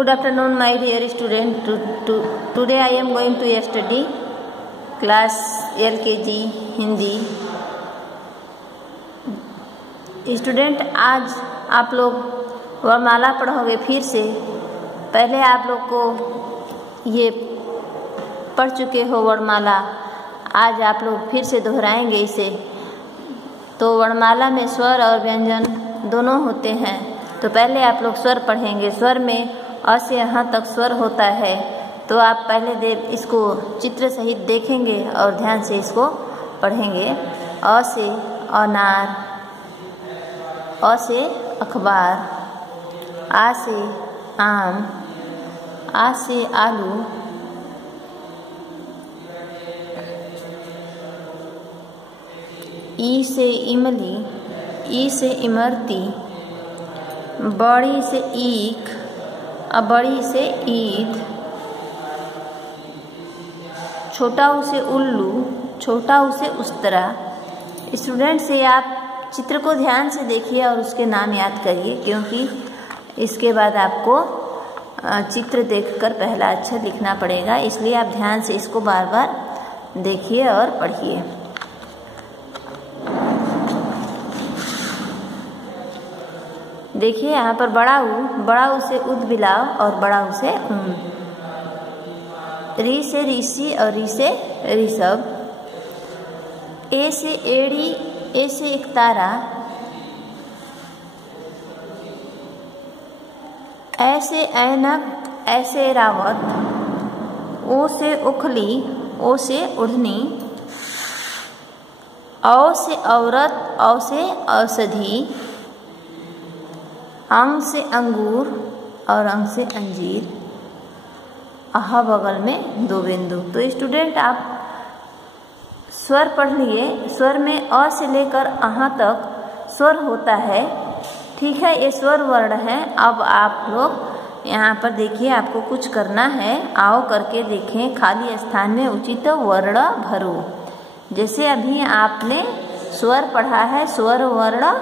Good afternoon, my dear student. Today I am going to study class LKG Hindi. Student, आज आप लोग वर्णमाला पढ़ोगे फिर से। पहले आप लोग को ये पढ़ चुके हो वर्णमाला, आज आप लोग फिर से दोहराएंगे इसे। तो वर्णमाला में स्वर और व्यंजन दोनों होते हैं। तो पहले आप लोग स्वर पढ़ेंगे। स्वर में अ से यहाँ तक स्वर होता है। तो आप पहले इसको चित्र सहित देखेंगे और ध्यान से इसको पढ़ेंगे। अ से अनार, अ से अखबार, आ से आम, आ से आलू, ई से इमली, ई से इमरती, बड़ी से ईख, बड़ी से ईद, छोटा ऊ से उल्लू, छोटा ऊ से उस्तरा। स्टूडेंट से आप चित्र को ध्यान से देखिए और उसके नाम याद करिए, क्योंकि इसके बाद आपको चित्र देखकर पहला अक्षर लिखना पड़ेगा। इसलिए आप ध्यान से इसको बार बार देखिए और पढ़िए। देखिए यहाँ पर बड़ा ऊ से उद बिलाव और बड़ा ऊ से ऊन। री से ऋषि और री से ऋषभ। ए से एड़ी, ए से एक तारा, ऐसे ऐनक, ऐसे रावत, ओ से उखली, ओ से उड़नी, औ से औरत, औ से औषधि, अंग से अंगूर और अंग से अंजीर, आहा बगल में दो बिंदु। तो स्टूडेंट आप स्वर पढ़ लिए। स्वर में अ से लेकर अहा तक स्वर होता है, ठीक है। ये स्वर वर्ण है। अब आप लोग यहाँ पर देखिए, आपको कुछ करना है। आओ करके देखें। खाली स्थान में उचित वर्ण भरो। जैसे अभी आपने स्वर पढ़ा है, स्वर वर्ण,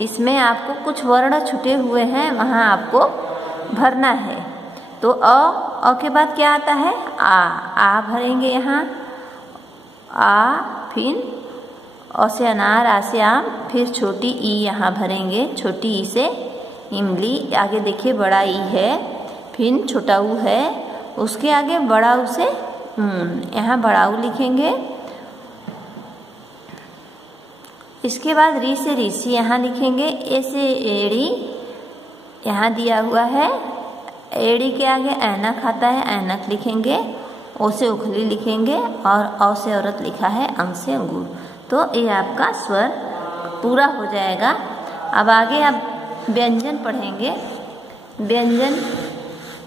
इसमें आपको कुछ वर्ण छुटे हुए हैं, वहाँ आपको भरना है। तो अ के बाद क्या आता है? आ भरेंगे यहाँ। आ, फिर अ से अनार, आ से आम, फिर छोटी ई यहाँ भरेंगे। छोटी ई से इमली। आगे देखिए बड़ा ई है, फिर छोटा ऊ है, उसके आगे बड़ा ऊ से ऊन, यहाँ बड़ा ऊ लिखेंगे। इसके बाद री से ऋषि यहाँ लिखेंगे। ए से एड़ी यहाँ दिया हुआ है। एड़ी के आगे ऐनक आता है, ऐनक लिखेंगे। ओ से उखली लिखेंगे और औ से औरत लिखा है, अंग से अंगूर। तो ये आपका स्वर पूरा हो जाएगा। अब आगे आप व्यंजन पढ़ेंगे। व्यंजन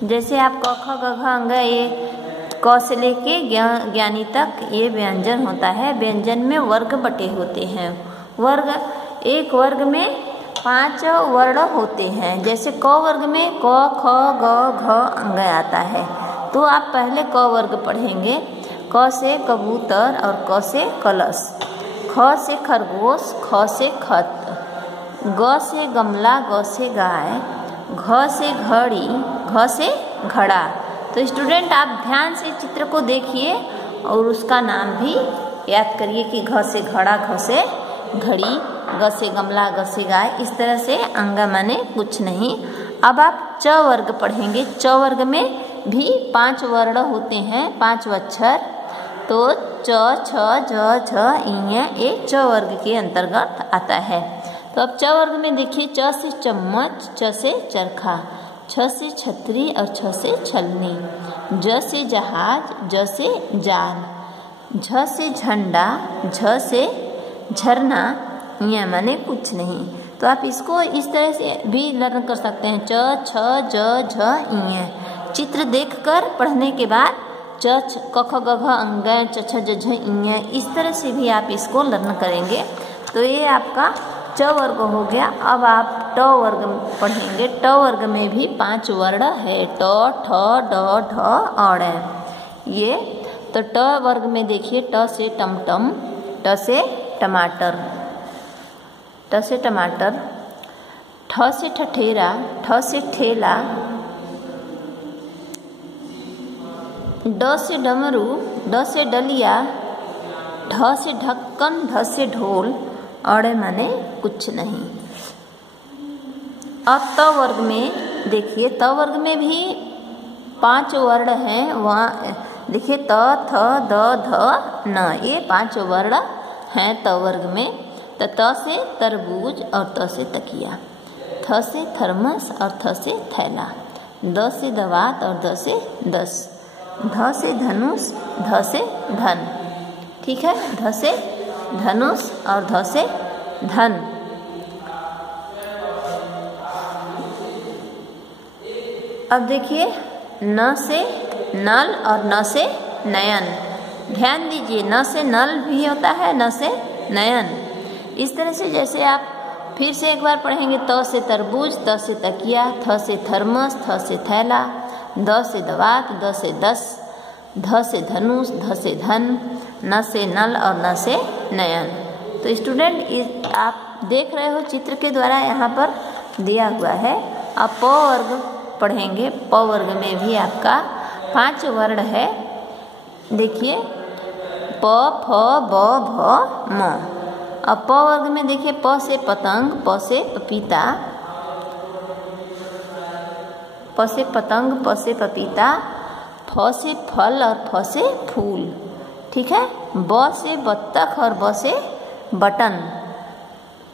जैसे आप क ख ग घ अंग, ये क से लेके ज्ञानी तक ये व्यंजन होता है। व्यंजन में वर्ग बटे होते हैं। वर्ग, एक वर्ग में 5 वर्ण होते हैं। जैसे क वर्ग में क, ख, ग, घ अंग आता है। तो आप पहले क वर्ग पढ़ेंगे। क से कबूतर और क से कलश, ख से खरगोश, ख से खत, ग से गमला, ग से गाय, घ से घड़ी, घ से घड़ा। तो स्टूडेंट आप ध्यान से चित्र को देखिए और उसका नाम भी याद करिए कि घ से घड़ा, घ से घड़ी, ग से गमला, ग से गाय। इस तरह से अंग माने कुछ नहीं। अब आप च वर्ग पढ़ेंगे। च वर्ग में भी 5 वर्ण होते हैं, 5 अक्षर। तो च, छ, ज, झ, इ, ये च वर्ग के अंतर्गत आता है। तो अब च वर्ग में देखिए, च से चम्मच, च से चरखा, छ से छतरी और छ से छलनी, ज से जहाज, ज से जाल, झ से झंडा, झ से झरना, यह माने कुछ नहीं। तो आप इसको इस तरह से भी लर्न कर सकते हैं। च, छ, ज, झ, इ। चित्र देखकर पढ़ने के बाद च, क, ख, ग, घ अंग, च, छ, ज, झ, इ, इस तरह से भी आप इसको लर्न करेंगे। तो ये आपका च वर्ग हो गया। अब आप ट वर्ग पढ़ेंगे। ट वर्ग में भी 5 वर्ण है। ट, ठ, ड, ढ, अड़। ये तो ट वर्ग में देखिए, ट से टमटम, ट से टमाटर, ट से टमाटर, ठ से ठठेरा, ठ से ठेला, ड से डमरू, ड से डलिया, ढ से ढक्कन, ढ से ढोल, अड़े माने कुछ नहीं। अब त वर्ग में देखिए, त वर्ग में भी 5 वर्ण हैं। वहाँ देखिए त, थ, द, ध, न, ये 5 वर्ण हैं त वर्ग में। तो त से तरबूज और त से तकिया, थ से थर्मस और थ से थैला, द से दवात और द से दस, ध से धनुष, ध से धन। ठीक है, ध से धनुष और ध से धन। अब देखिए न से नल और न से नयन। ध्यान दीजिए, न से नल भी होता है, न से नयन। इस तरह से जैसे आप फिर से एक बार पढ़ेंगे, त से तरबूज, त से तकिया, थ से थर्मस, थ से थैला, द से दवात, द से दस, ध से धनुष, ध से धन, न से नल और न से नयन। तो स्टूडेंट आप देख रहे हो चित्र के द्वारा यहाँ पर दिया हुआ है। अब प वर्ग पढ़ेंगे। प वर्ग में भी आपका 5 वर्ण है। देखिए प, फ, ब, भ, म। अब प वर्ग में देखिए, प से पतंग, प से पपीता, प से पतंग, प से पपीता, फ से फल और फ से फूल। ठीक है, ब से बत्तख और ब से बटन,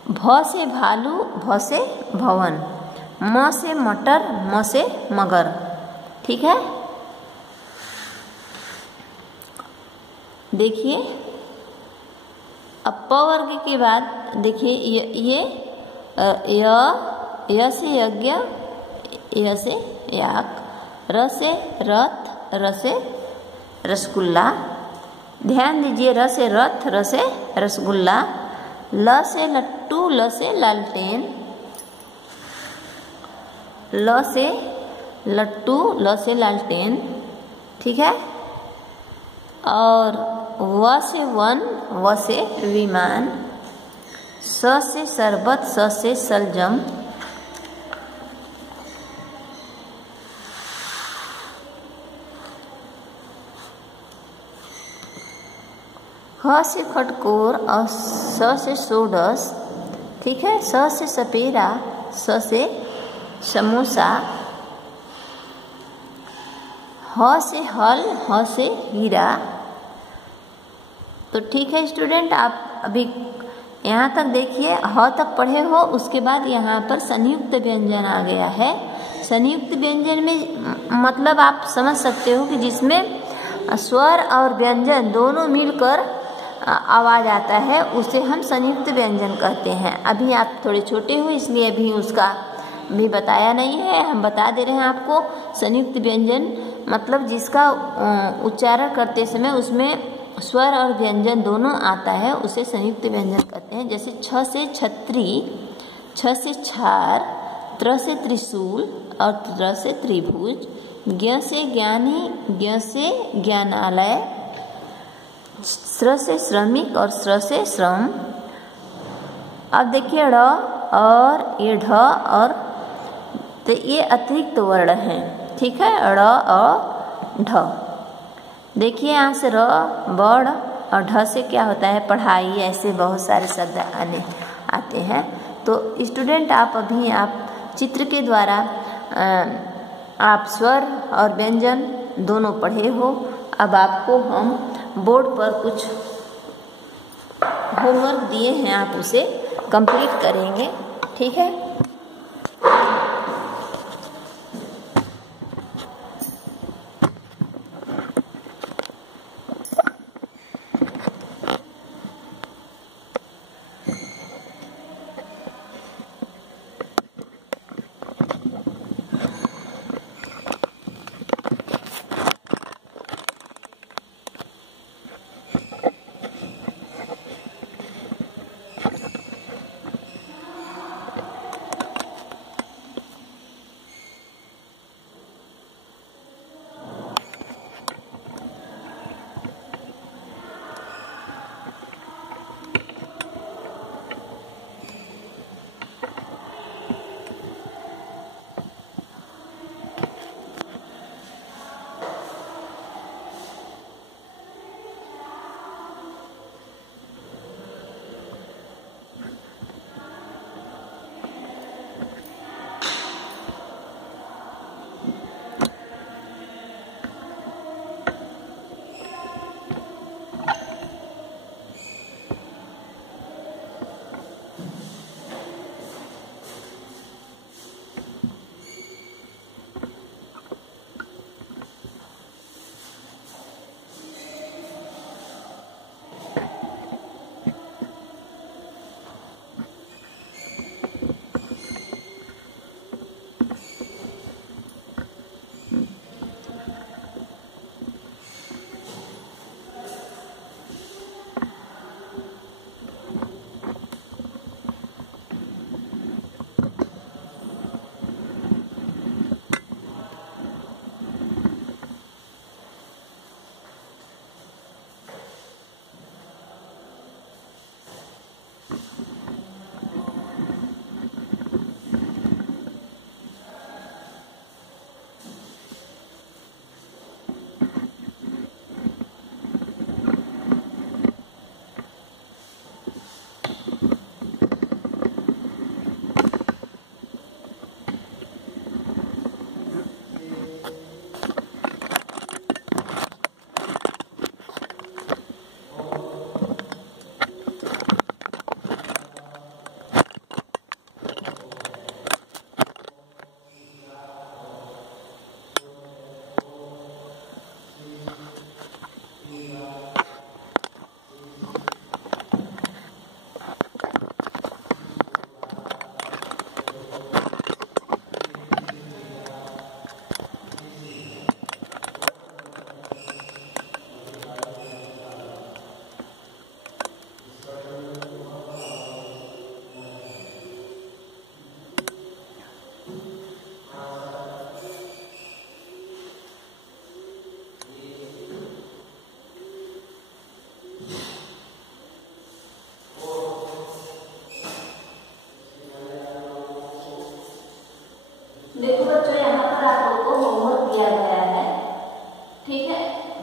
भ से भालू, भ से भवन, म से मटर, म से मगर। ठीक है, देखिए अब प वर्ग के बाद देखिए ये य से यज्ञ, य से याक, र से रथ, र से रसगुल्ला। ध्यान दीजिए, र से रथ, र से रसगुल्ला, ल से लट्टू, ल से लालटेन, ल से लट्टू, ल से लालटेन। ठीक है, और व से वन, व से विमान, स से शरबत, स से सलजम, ह से खटकोर और स से सोडस। ठीक है, स से सपेरा, स से समोसा, ह से हल, ह से हीरा। तो ठीक है स्टूडेंट, आप अभी यहाँ तक देखिए, ह तक पढ़े हो। उसके बाद यहाँ पर संयुक्त व्यंजन आ गया है। संयुक्त व्यंजन में मतलब आप समझ सकते हो कि जिसमें स्वर और व्यंजन दोनों मिलकर आवाज आता है, उसे हम संयुक्त व्यंजन कहते हैं। अभी आप थोड़े छोटे हो इसलिए अभी उसका भी बताया नहीं है, हम बता दे रहे हैं आपको। संयुक्त व्यंजन मतलब जिसका उच्चारण करते समय उसमें स्वर और व्यंजन दोनों आता है, उसे संयुक्त व्यंजन कहते हैं। जैसे छ से छतरी, छ से छार, त्र से त्रिशूल और त्र से त्रिभुज, ज्ञ से ज्ञानी, ज्ञ से ज्ञानालय, स्र से श्रमिक और स्र से श्रम। अब देखिए ड़ और ये ढ और, तो ये अतिरिक्त वर्ण हैं। ठीक है, ड़ और ढ। देखिए यहाँ से र, बड़ और ढ से क्या होता है, पढ़ाई। ऐसे बहुत सारे शब्द आते हैं। तो स्टूडेंट आप अभी आप चित्र के द्वारा आप स्वर और व्यंजन दोनों पढ़े हो। अब आपको हम बोर्ड पर कुछ होमवर्क दिए हैं, आप उसे कंप्लीट करेंगे। ठीक है,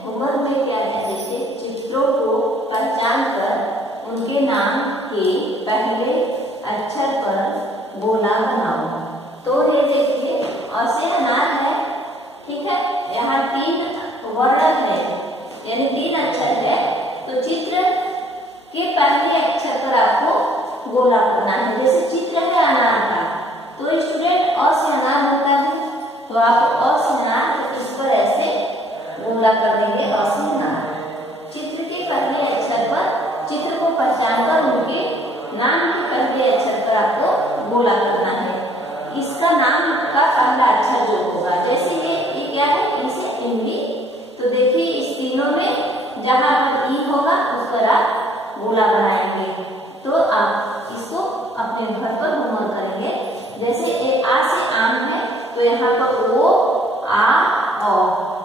होमवर्क में क्या है, जैसे चित्रों को पहचान कर उनके नाम के पहले अक्षर पर गोला बनाओ। तो ये देखिए अ से अनार है, ठीक है, यहाँ 3 वर्ण है यानी 3 अक्षर है, तो चित्र के पहले अक्षर पर आपको गोला करना है। जैसे चित्र है अनार का, तो स्टूडेंट अ से अनार होता है, तो आप अ से अनार इस पर ऐसे गोला कर देंगे अ से अनार। चित्र के पहले अक्षर पर चित्र को पहचान कर उनके नाम के पहले अक्षर पर आपको गोला करना है। इसका नाम का पहला अक्षर जो होगा, जैसे ये क्या है, इसे इमली, तो देखिए इस तीनों में जहां पर ई होगा उस पर आप गोला बनाएंगे। तो आप इसको अपने घर पर होमवर्क करेंगे। जैसे ए आ से आम है, तो यहाँ पर ओ आ औ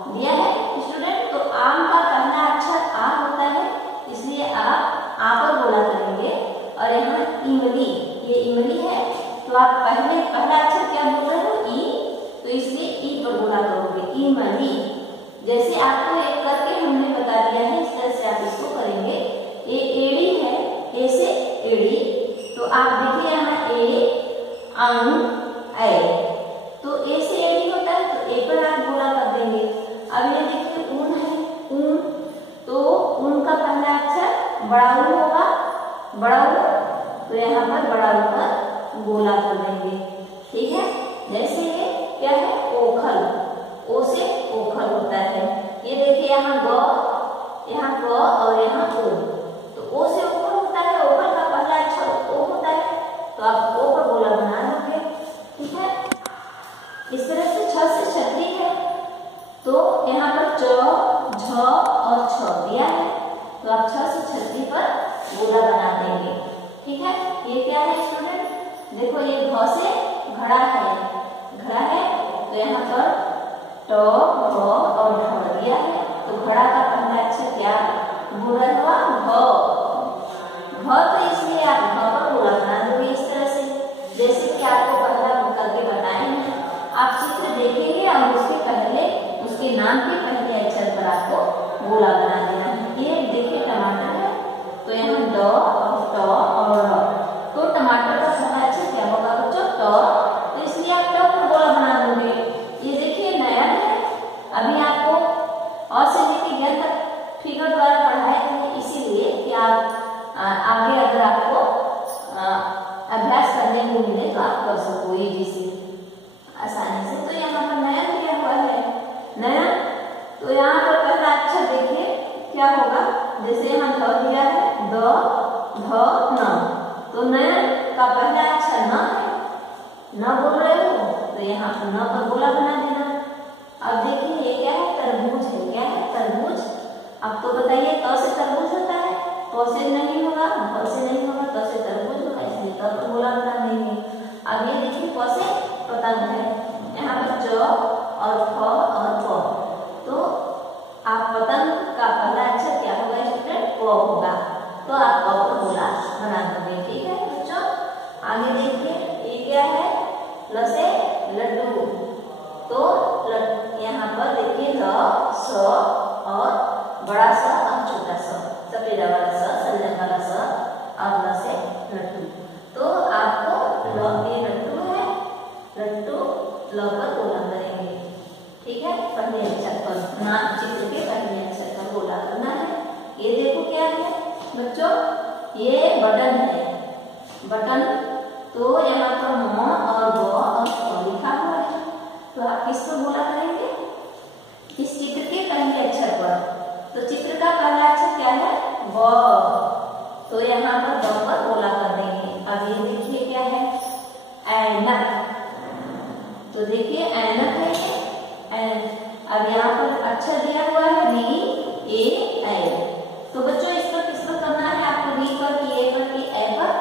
दिया है स्टूडेंट, तो आम का पहला अक्षर आ होता है, इसलिए आप आ पर गोला करेंगे। और यहाँ इमली, ये इमली है, तो आप पहला अक्षर क्या बोल रहे हो, ई, तो इसलिए ई पर गोला करोगे, इमली। जैसे आपको एक करके हमने बता दिया है, इस तरह से आप इसको करेंगे। ये एड़ी है, ए से एड़ी, तो आप देखिए यहाँ ए अंग ऐ, तो ए से एड़ी होता है, तो ए पर आप गोला कर देंगे। अब ये देखिए ऊन है, ऊन, तो ऊन का पहला अक्षर बड़ा ऊ होगा, बड़ा ऊ, तो यहाँ पर बड़ा ऊ पर गोला कर देंगे, ठीक है। जैसे ये क्या है, ओखल, ओ से ओखल होता है। ये देखिए यहाँ ग, यहाँ क और यहाँ ओ, तो ओ से ओखल होता है, ओखल का पहला अक्षर ओ होता है, तो आप ओ पर गोला बना लोगे, ठीक है। इस तरह से 6 से छतरी है, तो यहाँ पर च, झ और छ दिया है, तो आप 6 से छतरी पर गोला बना देंगे, ठीक है। ये क्या है स्टूडेंट, देखो ये घ से घड़ा है, घड़ा है, तो यहाँ पर ट, भ और ढ दिया है, तो घड़ा का पहला अक्षर क्या बोल रहा हुआ, घ, तो इसलिए आप घ पर गोला बना दोगे इस तरह से, जैसे कि आपको पहला करके बताए हैं। आप चित्र देखेंगे और उसके पहले उसके नाम के पहले अक्षर पर आपको गोला बना देना है। ये देखिए टमाटर है, तो यहाँ ड और ट और र, तो टमाटर का पहला अक्षर क्या होगा बच्चों, ट, तो इसलिए आप ट पर गोला बना दोगे। ये देखिए नया है, अभी आपको अ से लेकर ज्ञ तक फिगर द्वारा पढ़ाए थे, इसीलिए कि आप आगे अगर आपको अभ्यास करने को मिले तो आप कर सको इजी से, आसानी से। तो यहाँ पर नया दिया हुआ है, नया, तो यहाँ पर पहला अक्षर देखिए क्या होगा, जैसे यहाँ ध दिया है, द, ध, न, तो नया का पहला अक्षर न है, न बोल रहे हो, तो यहाँ पर न पर गोला बना देना। अब देखिए ये क्या है, तरबूज है, क्या है, तरबूज। अब तो बताइए क से तरबूज होता है, क से नहीं होगा, भ से नहीं होगा, त से तरबूज होगा, इसलिए त पर गोला बना देंगे। अब ये देखिए प से पतंग है, यहाँ पर च और फ और प, तो आप पतंग का पहला अक्षर क्या होगा स्टूडेंट, प होगा, तो आप प पर गोला बना दोगे, ठीक है बच्चों। आगे देखिए ये क्या है, ल से लड्डू, तो यहाँ पर देखिए ल, स और बड़ा सा और छोटा सा, सफेदा वाला सा, संजन वाला सा, और ल से लड्डू, तो आपको ये लड्डू है, लड्डू ल पर गोला करेंगे, ठीक है। पहले अक्षर पर, नाम चित्र के पहले अक्षर पर गोला करना है। ये देखो क्या है बच्चों, ये बटन है, बटन, तो यहाँ पर म और ब और स लिखा हुआ है, तो आप किस पर गोला करेंगे, इस चित्र के पहले अक्षर पर, तो चित्र का पहला अक्षर क्या है, ब, तो यहाँ पर ब पर गोला कर देंगे। अब ये देखिए क्या है, ऐनक, तो देखिए ऐनक है ये, अब यहाँ पर अक्षर दिया हुआ है री, ए, ऐ, तो बच्चों इस पर किस पर करना है आपको, री पर कि ए पर कि ए पर,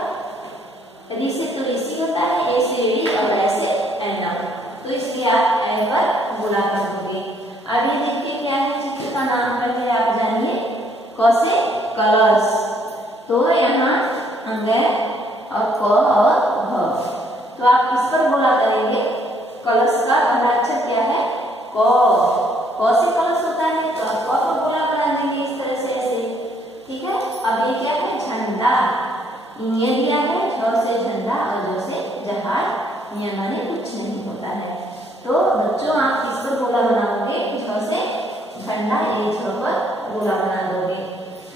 री से तो ऋषि होता है, ए से एड़ी और ऐसे ऐना, तो इसलिए आप ए पर गोला कर दोगे। अब ये देखिए क्या है, चित्र का नाम पहले आप जानिए, क से कलश, तो यहाँ अंग और क और भ, तो आप किस पर गोला करेंगे, कलश का पहला अक्षर क्या है, क, क से कलश होता है, तो आप क पर गोला ये दिया है झ से झंडा और ज से जहाज, ये माने कुछ नहीं होता है। तो बच्चों आप किस पर गोला बनाओगे? झ से झंडा, ये झ पर गोला बना दोगे।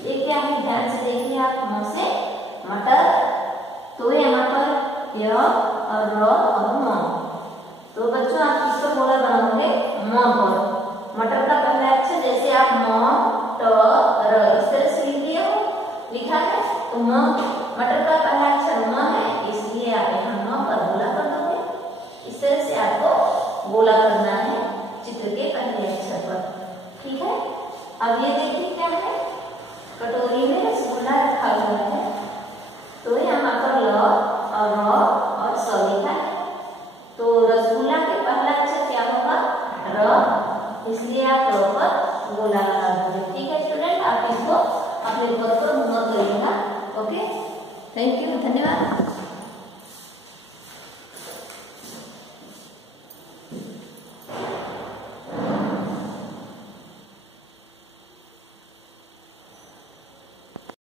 ये क्या है? ध्यान से देखिए आप। म से मटर, तो यहाँ पर य और र और म। तो बच्चों आप किस पर गोला बनाओगे? म पर। मटर का पहला अक्षर जैसे आप म ट र इस तरह से लिखा है, तो म मटर का पहला अक्षर म है, इसलिए आप यहाँ म पर गोला कर दोगे। इस तरह से आपको गोला करना है चित्र के पहले अक्षर पर। ठीक है। अब ये देखिए क्या है, कटोरी में रसगुल्ला रखा हुआ है, तो यहाँ पर ल और र और स लिखा है। तो रसगुल्ला के पहला अक्षर क्या होगा? र, इसलिए आप र पर गोला लगा दोगे। ठीक है स्टूडेंट, आप इसको अपने घर पर होमवर्क करिएगा। ओके, थैंक यू, धन्यवाद।